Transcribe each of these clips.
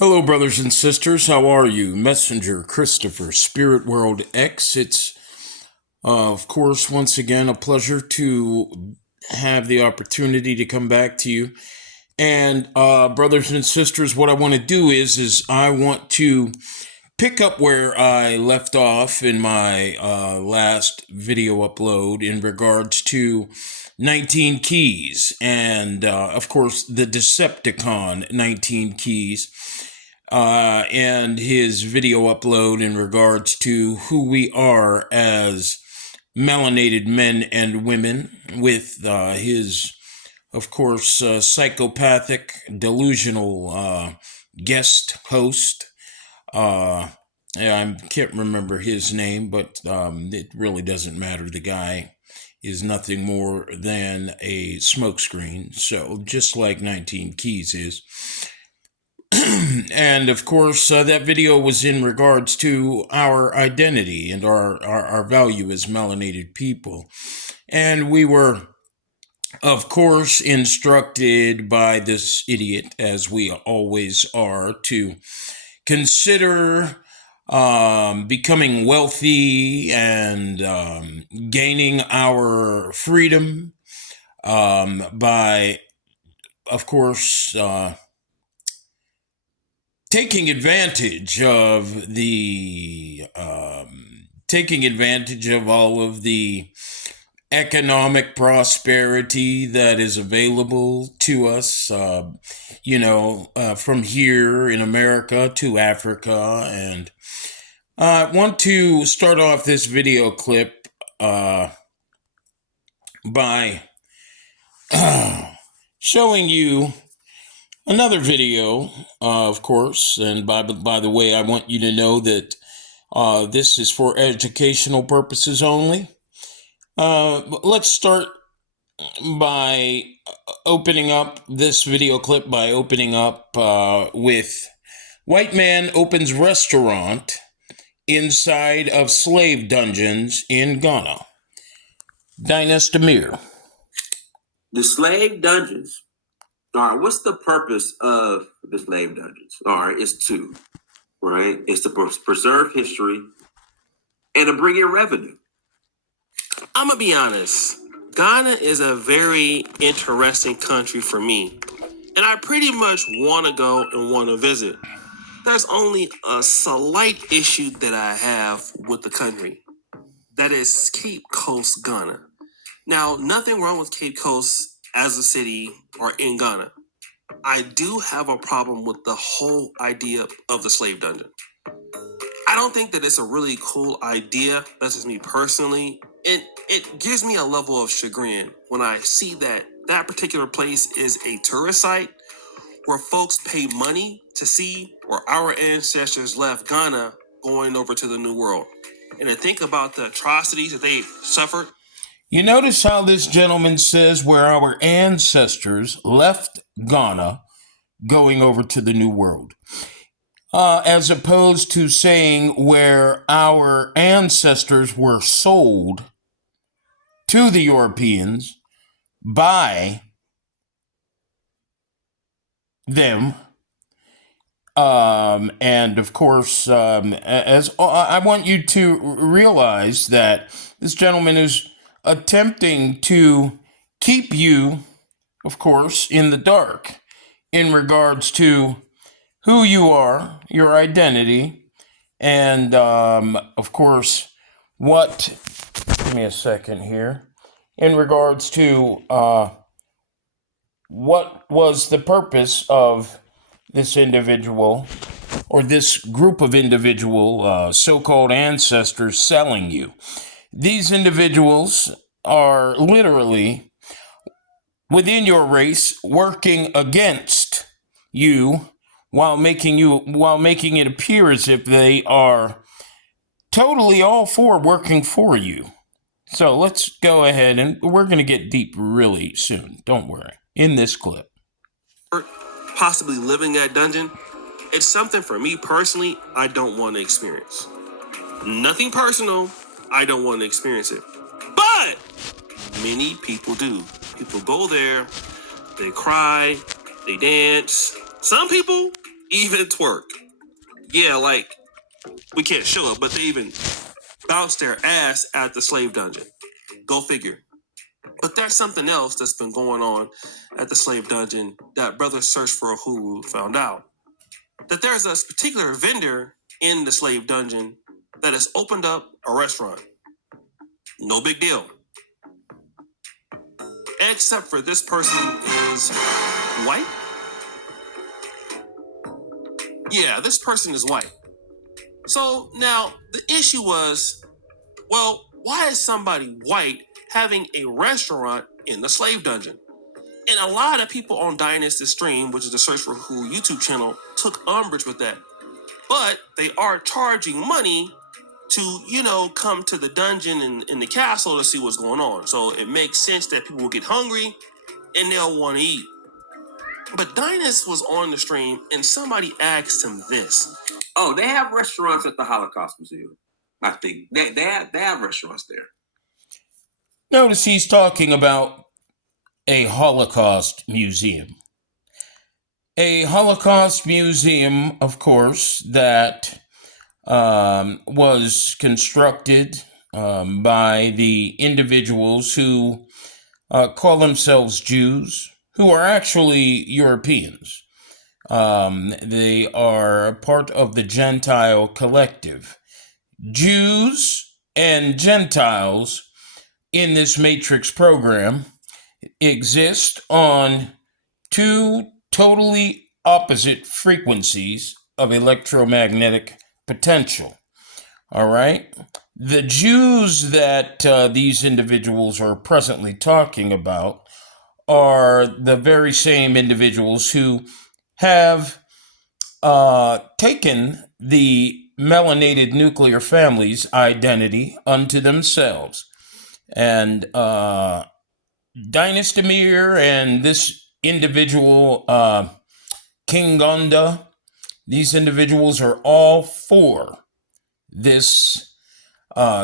Hello, brothers and sisters. How are you? Messenger Christopher, Spirit World X. It's, of course, once again, a pleasure to have the opportunity to come back to you. And, brothers and sisters, what I want to do is I want to pick up where I left off in my last video upload in regards to 19 Keys and, of course, the Decepticon 19 Keys and his video upload in regards to who we are as melanated men and women with his, of course, psychopathic, delusional guest host. I can't remember his name, but it really doesn't matter. The guy is nothing more than a smokescreen. So just like 19 Keys is. And of course, that video was in regards to our identity and our value as melanated people. And we were, of course, instructed by this idiot, as we always are, to consider becoming wealthy and gaining our freedom by, of course, taking advantage of all of the economic prosperity that is available to us, from here in America to Africa. And I want to start off this video clip by showing you another video, of course. And by the way, I want you to know that this is for educational purposes only. Let's start by opening up this video clip by opening up with White Man Opens Restaurant Inside of Slave Dungeons in Ghana. Dynasty Amir. The slave dungeons. All right, what's the purpose of the slave dungeons? All right, it's two, right? It's to preserve history and to bring in revenue. I'm going to be honest. Ghana is a very interesting country for me, and I pretty much want to go and want to visit. There's only a slight issue that I have with the country. That is Cape Coast, Ghana. Now, nothing wrong with Cape Coast as a city or in Ghana. I do have a problem with the whole idea of the slave dungeon. I don't think that it's a really cool idea. That's just me personally. And it gives me a level of chagrin when I see that that particular place is a tourist site where folks pay money to see where our ancestors left Ghana going over to the New World. And to think about the atrocities that they suffered. You notice how this gentleman says where our ancestors left Ghana going over to the New World, as opposed to saying where our ancestors were sold to the Europeans by them. And of course, as I want you to realize that this gentleman is attempting to keep you, of course, in the dark in regards to who you are, your identity, and, of course, give me a second here, in regards to what was the purpose of this individual or this group of individual so-called ancestors selling you. These individuals are literally within your race working against you while making it appear as if they are totally all for working for you. So let's go ahead, and we're going to get deep really soon. Don't worry. In this clip. Possibly living that dungeon, it's something for me personally I don't want to experience. Nothing personal, I don't want to experience it. But many people do. People go there, they cry, they dance. Some people even twerk. Yeah, like, we can't show it, but they even bounce their ass at the slave dungeon. Go figure. But there's something else that's been going on at the slave dungeon that Brother Search for Uhuru found out. That there's a particular vendor in the slave dungeon that has opened up a restaurant. No big deal. Except for this person is white? Yeah, this person is white. So now the issue was, well, why is somebody white having a restaurant in the slave dungeon? And a lot of people on Dynasty Stream, which is the Search for Who YouTube channel, took umbrage with that. But they are charging money to, come to the dungeon and in the castle to see what's going on. So it makes sense that people will get hungry and they'll want to eat. But Dynasty was on the stream and somebody asked him this. Oh, they have restaurants at the Holocaust Museum. I think they have restaurants there. Notice he's talking about a Holocaust museum. A Holocaust museum, of course, that was constructed by the individuals who call themselves Jews, who are actually Europeans. They are part of the Gentile collective. Jews and Gentiles in this Matrix program exist on two totally opposite frequencies of electromagnetic potential. All right? The Jews that these individuals are presently talking about are the very same individuals who have taken the melanated nuclear family's identity unto themselves. And Dynasty Mir and this individual, King Gonda, these individuals are all for this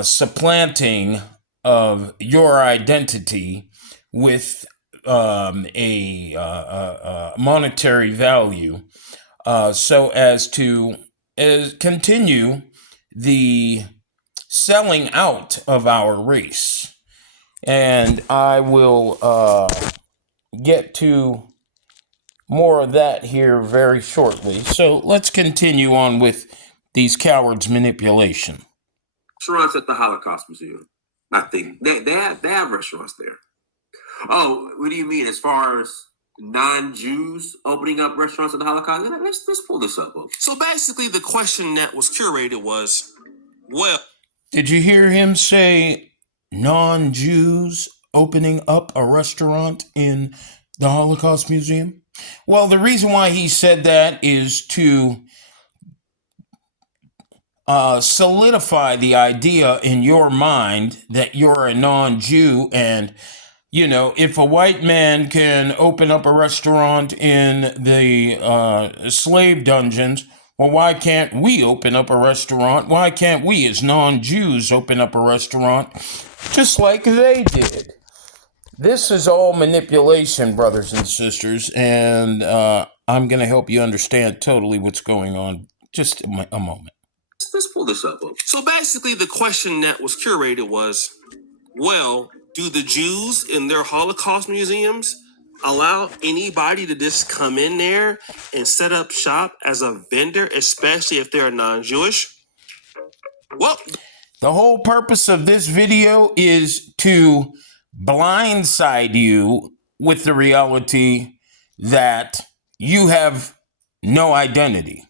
supplanting of your identity with a monetary value, so as to continue the selling out of our race. And I will get to more of that here very shortly. So let's continue on with these cowards' manipulation. Restaurants at the Holocaust Museum. I think they have restaurants there. Oh, what do you mean? As far as non-Jews opening up restaurants at the Holocaust? Let's pull this up. So basically, the question that was curated was, well, did you hear him say non-Jews opening up a restaurant in the Holocaust Museum? Well, the reason why he said that is to solidify the idea in your mind that you're a non-Jew, and if a white man can open up a restaurant in the slave dungeons, well, why can't we open up a restaurant? Why can't we as non-Jews open up a restaurant just like they did? This is all manipulation, brothers and sisters, and I'm going to help you understand totally what's going on. Just a moment. Let's pull this up. So basically, the question that was curated was, well, do the Jews in their Holocaust museums allow anybody to just come in there and set up shop as a vendor, especially if they're non-Jewish? Well, the whole purpose of this video is to blindside you with the reality that you have no identity.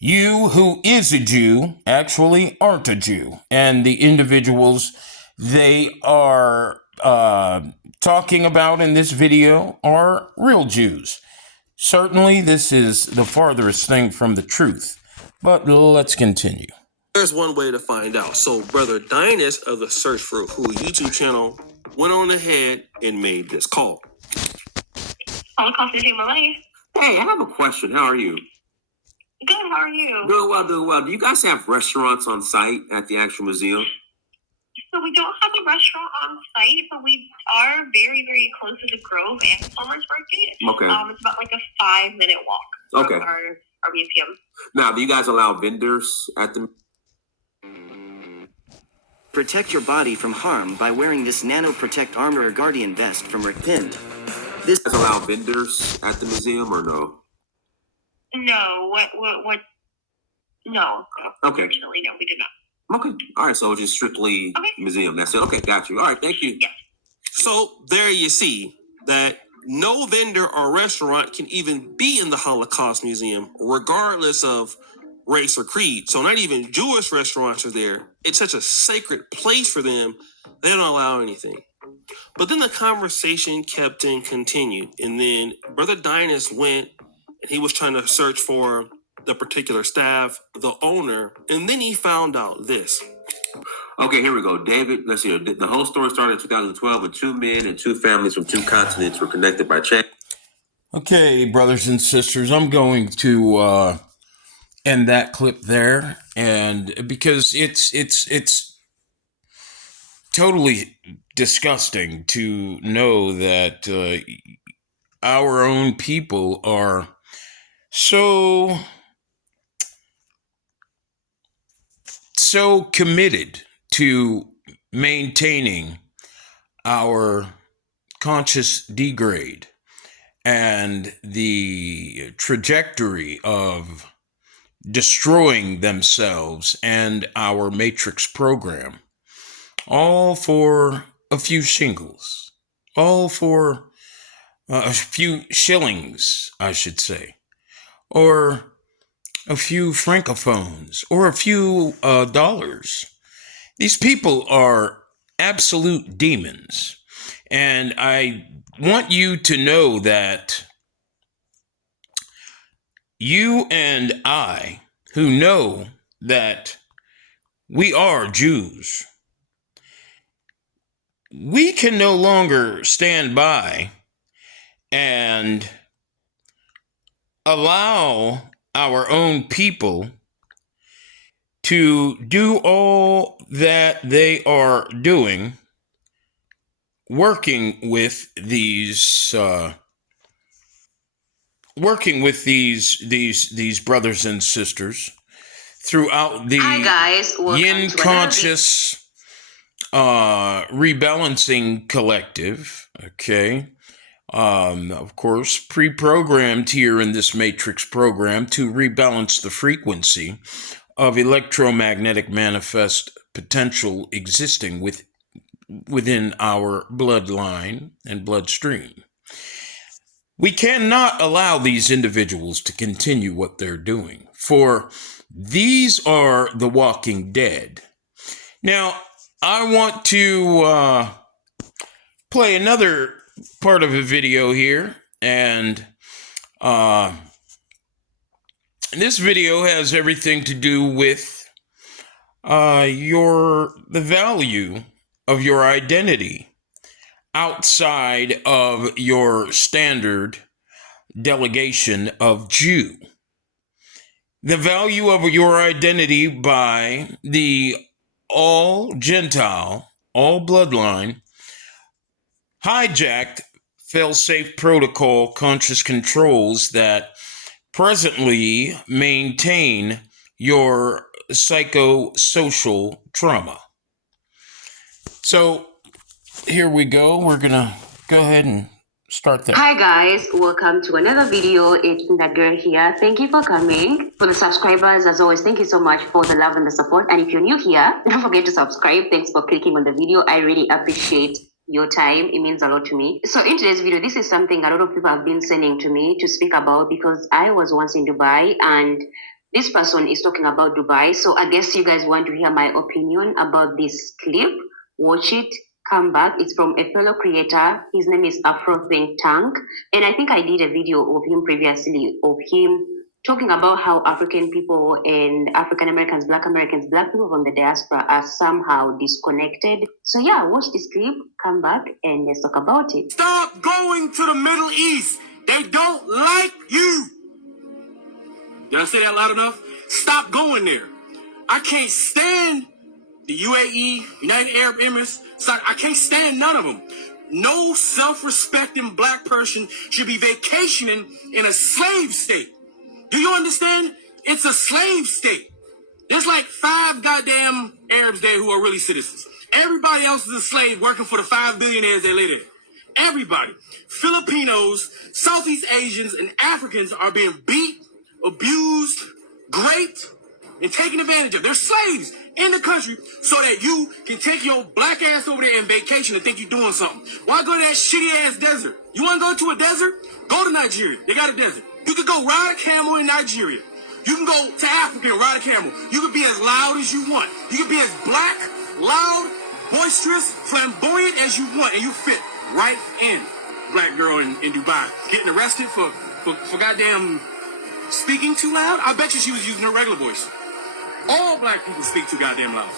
You, who is a Jew, actually aren't a Jew. And the individuals they are talking about in this video are real Jews. Certainly, this is the farthest thing from the truth. But let's continue. There's one way to find out. So Brother Dynasty of the Search for Who YouTube channel went on ahead and made this call. Holocaust Museum LA. Hey, I have a question. How are you? Good, how are you? Doing well. Do you guys have restaurants on site at the actual museum? So we don't have a restaurant on site, but we are very, very close to the Grove and Farmers Market. Okay. It's about like a 5-minute walk from Okay. our our museum. Now, do you guys allow vendors at the? Protect your body from harm by wearing this Nano Protect Armor or Guardian vest from Rickpinned. This You guys allow vendors at the museum or no? No, what? No. Okay. Unfortunately, no, we do not. Okay. All right. So just strictly Okay. museum. That's it. Okay. Got you. All right. Thank you. Yes. So there you see that no vendor or restaurant can even be in the Holocaust Museum, regardless of race or creed. So not even Jewish restaurants are there. It's such a sacred place for them, they don't allow anything. But then the conversation kept and continued. And then Brother Dynas went and he was trying to search for the particular staff, the owner, and then he found out this. Okay, here we go. David, let's see. The whole story started in 2012 when 2 men and 2 families from 2 continents were connected by chain. Okay, brothers and sisters, I'm going to end that clip there, and because it's totally disgusting to know that our own people are so committed to maintaining our conscious degrade and the trajectory of destroying themselves and our matrix program, all for a few shingles, all for a few shillings, I should say, or a few francophones, or a few dollars. These people are absolute demons. And I want you to know that you and I, who know that we are Jews, we can no longer stand by and allow our own people to do all that they are doing, working with these brothers and sisters throughout the Yin Conscious Rebalancing Collective. Okay. Of course, pre-programmed here in this Matrix program to rebalance the frequency of electromagnetic manifest potential existing within our bloodline and bloodstream. We cannot allow these individuals to continue what they're doing, for these are the walking dead. Now, I want to play another part of a video here, and this video has everything to do with the value of your identity outside of your standard delegation of Jew. The value of your identity by the all Gentile, all bloodline, hijacked fail-safe protocol conscious controls that presently maintain your psychosocial trauma. So here we go. We're gonna go ahead and start there. Hi guys, welcome to another video. It's that girl here. Thank you for coming. For the subscribers, as always, thank you so much for the love and the support. And if you're new here, don't forget to subscribe. Thanks for clicking on the video. I really appreciate your time. It means a lot to me. So in today's video, this is something a lot of people have been sending to me to speak about, because I was once in Dubai and this person is talking about Dubai. So I guess you guys want to hear my opinion about this clip. Watch it, come back. It's from a fellow creator. His name is Afro Think Tank. And I think I did a video of him previously, of him talking about how African people and African Americans, Black people from the diaspora are somehow disconnected. So yeah, watch this clip, come back, and let's talk about it. Stop going to the Middle East. They don't like you. Did I say that loud enough? Stop going there. I can't stand the UAE, United Arab Emirates. I can't stand none of them. No self-respecting black person should be vacationing in a slave state. Do you understand? It's a slave state. There's like 5 goddamn Arabs there who are really citizens. Everybody else is a slave working for the 5 billionaires that live there. Everybody. Filipinos, Southeast Asians, and Africans are being beat, abused, raped, and taken advantage of. They're slaves in the country so that you can take your black ass over there on vacation and think you're doing something. Why go to that shitty ass desert? You want to go to a desert? Go to Nigeria. They got a desert. You could go ride a camel in Nigeria. You can go to Africa and ride a camel. You can be as loud as you want. You can be as black, loud, boisterous, flamboyant as you want, and you fit right in. Black girl in Dubai getting arrested for goddamn speaking too loud. I bet you she was using her regular voice. All black people speak too goddamn loud.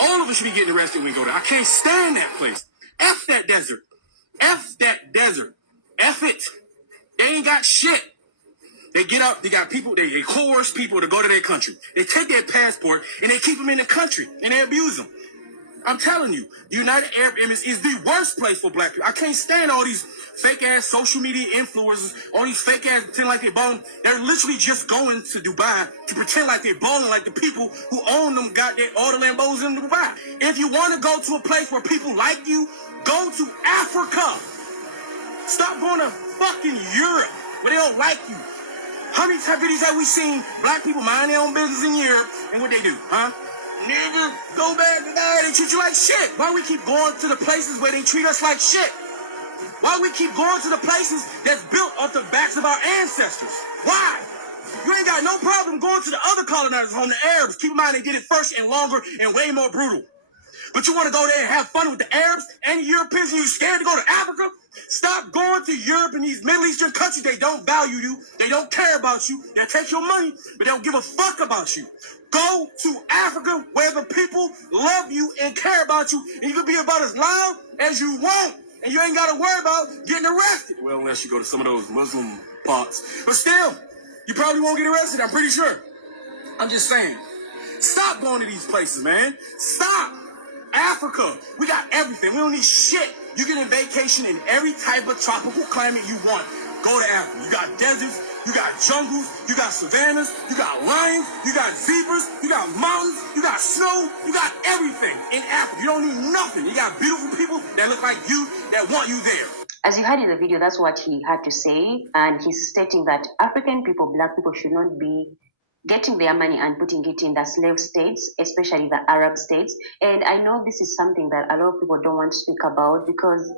All of us should be getting arrested when we go there. I can't stand that place. F that desert. F that desert. F it. They ain't got shit. They get up, they got people, they coerce people to go to their country. They take their passport and they keep them in the country and they abuse them. I'm telling you, the United Arab Emirates is the worst place for black people. I can't stand all these fake ass social media influencers, all these fake ass pretend like they're balling. They're literally just going to Dubai to pretend like they're balling like the people who own them got all the Lambos in Dubai. If you want to go to a place where people like you, go to Africa. Stop going to fucking Europe where they don't like you. How many videos have we seen black people mind their own business in Europe and what they do, huh? Nigga, go back to that. They treat you like shit. Why we keep going to the places where they treat us like shit? Why we keep going to the places that's built off the backs of our ancestors? Why? You ain't got no problem going to the other colonizers home, the Arabs. Keep in mind they did it first and longer and way more brutal. But you want to go there and have fun with the Arabs and the Europeans and you're scared to go to Africa? Stop going to Europe and these Middle Eastern countries. They don't value you. They don't care about you. They'll take your money, but they don't give a fuck about you. Go to Africa where the people love you and care about you, and you can be about as loud as you want, and you ain't got to worry about getting arrested. Well, unless you go to some of those Muslim parts. But still, you probably won't get arrested, I'm pretty sure. I'm just saying. Stop going to these places, man. Stop. Africa, we got everything. We don't need shit. You get a vacation in every type of tropical climate you want. Go to Africa. You got deserts, you got jungles, you got savannas, you got lions, you got zebras, you got mountains, you got snow, you got everything in Africa. You don't need nothing. You got beautiful people that look like you that want you there. As you heard in the video, that's what he had to say. And he's stating that African people, black people, should not be getting their money and putting it in the slave states, especially the Arab states. And I know this is something that a lot of people don't want to speak about because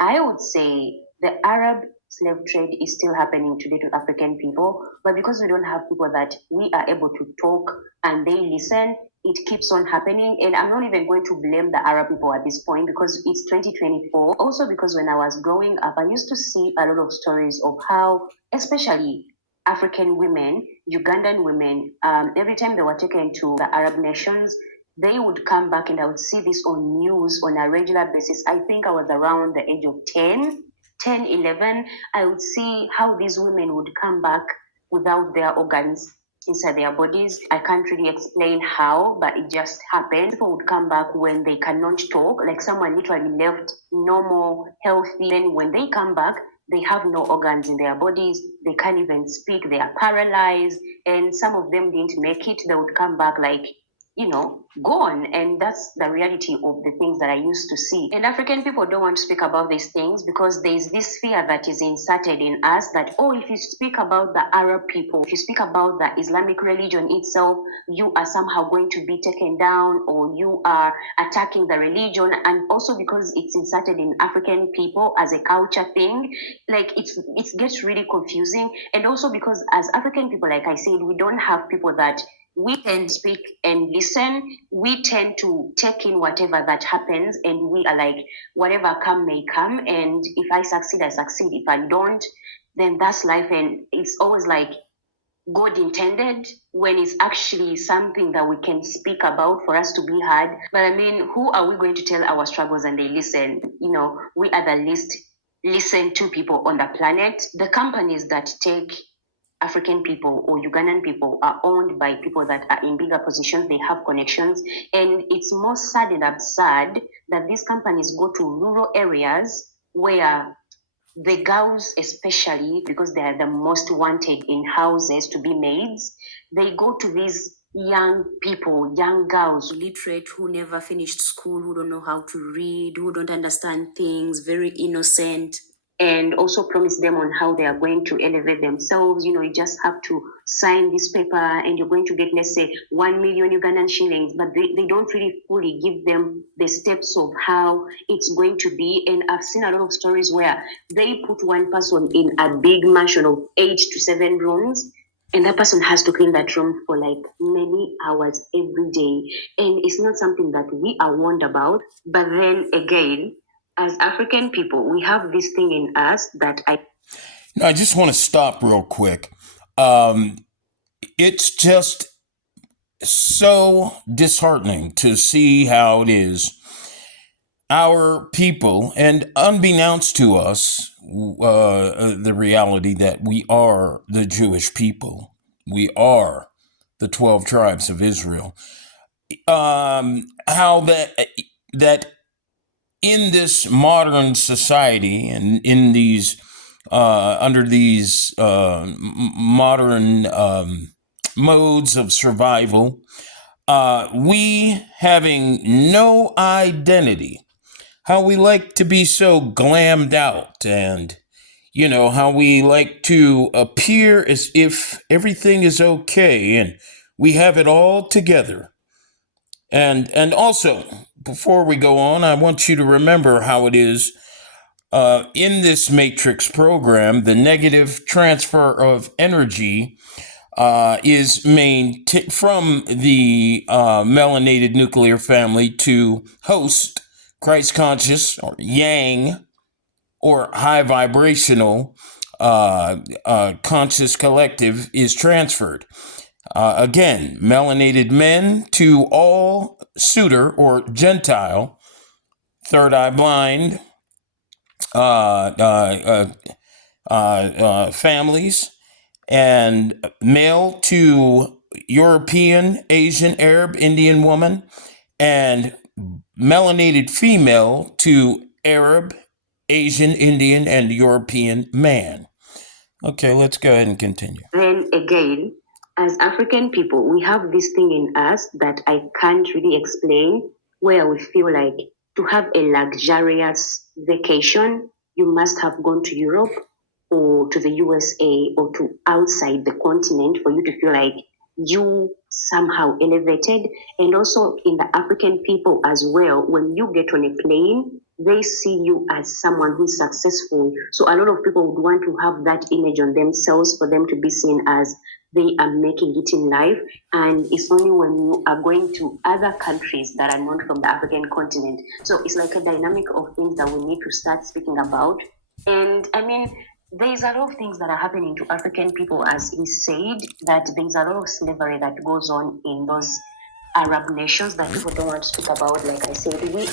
I would say the Arab slave trade is still happening today to African people, but because we don't have people that we are able to talk and they listen, it keeps on happening. And I'm not even going to blame the Arab people at this point because it's 2024. Also because when I was growing up, I used to see a lot of stories of how, especially African women, Ugandan women, every time they were taken to the Arab nations, they would come back and I would see this on news on a regular basis. I think I was around the age of 10, 11. I would see how these women would come back without their organs inside their bodies. I can't really explain how, but it just happened. People would come back when they cannot talk, like someone literally left normal, healthy. Then when they come back, they have no organs in their bodies. They can't even speak. They are paralyzed. And some of them didn't make it. They would come back like, gone. And that's the reality of the things that I used to see. And African people don't want to speak about these things because there's this fear that is inserted in us that, if you speak about the Arab people, if you speak about the Islamic religion itself, you are somehow going to be taken down or you are attacking the religion. And also because it's inserted in African people as a culture thing, like it gets really confusing. And also because as African people, like I said, we don't have people that we can speak and listen. We tend to take in whatever that happens and we are like, whatever come may come. And if I succeed, I succeed. If I don't, then that's life. And it's always like God intended when it's actually something that we can speak about for us to be heard. But I mean, who are we going to tell our struggles and they listen? We are the least listened to people on the planet. The companies that take African people or Ugandan people are owned by people that are in bigger positions. They have connections. And it's more sad and absurd that these companies go to rural areas where the girls, especially because they are the most wanted in houses to be maids, they go to these young people, young girls, literate, who never finished school, who don't know how to read, who don't understand things, very innocent, and also promise them on how they are going to elevate themselves. You know, you just have to sign this paper and you're going to get, let's say, 1 million Ugandan shillings, but they don't really fully give them the steps of how it's going to be. And I've seen a lot of stories where they put one person in a big mansion of 8 to 7 rooms, and that person has to clean that room for like many hours every day. And it's not something that we are warned about. But then again, as African people, we have this thing in us that I just want to stop real quick. It's just so disheartening to see how it is our people, and unbeknownst to us, the reality that we are the Jewish people. We are the 12 tribes of Israel. How that in this modern society and in these under these modern modes of survival, we having no identity, how we like to be so glammed out, and you know how we like to appear as if everything is okay and we have it all together. And also, before we go on, I want you to remember how it is in this Matrix program. The negative transfer of energy is from the melanated nuclear family to host Christ conscious or yang or high vibrational conscious collective is transferred. Again, melanated men to all suitor or Gentile, third eye blind families, and male to European, Asian, Arab, Indian woman, and melanated female to Arab, Asian, Indian, and European man. Okay, let's go ahead and continue. Then again, as African people, we have this thing in us that I can't really explain, where we feel like to have a luxurious vacation, you must have gone to Europe or to the USA or to outside the continent for you to feel like you somehow elevated. And also in the African people as well, when you get on a plane, they see you as someone who's successful. So a lot of people would want to have that image on themselves for them to be seen as they are making it in life. And it's only when you are going to other countries that are not from the African continent. So it's like a dynamic of things that we need to start speaking about. And I mean, there's a lot of things that are happening to African people, as he said, that there's a lot of slavery that goes on in those Arab nations that people don't want to speak about. Like I said, we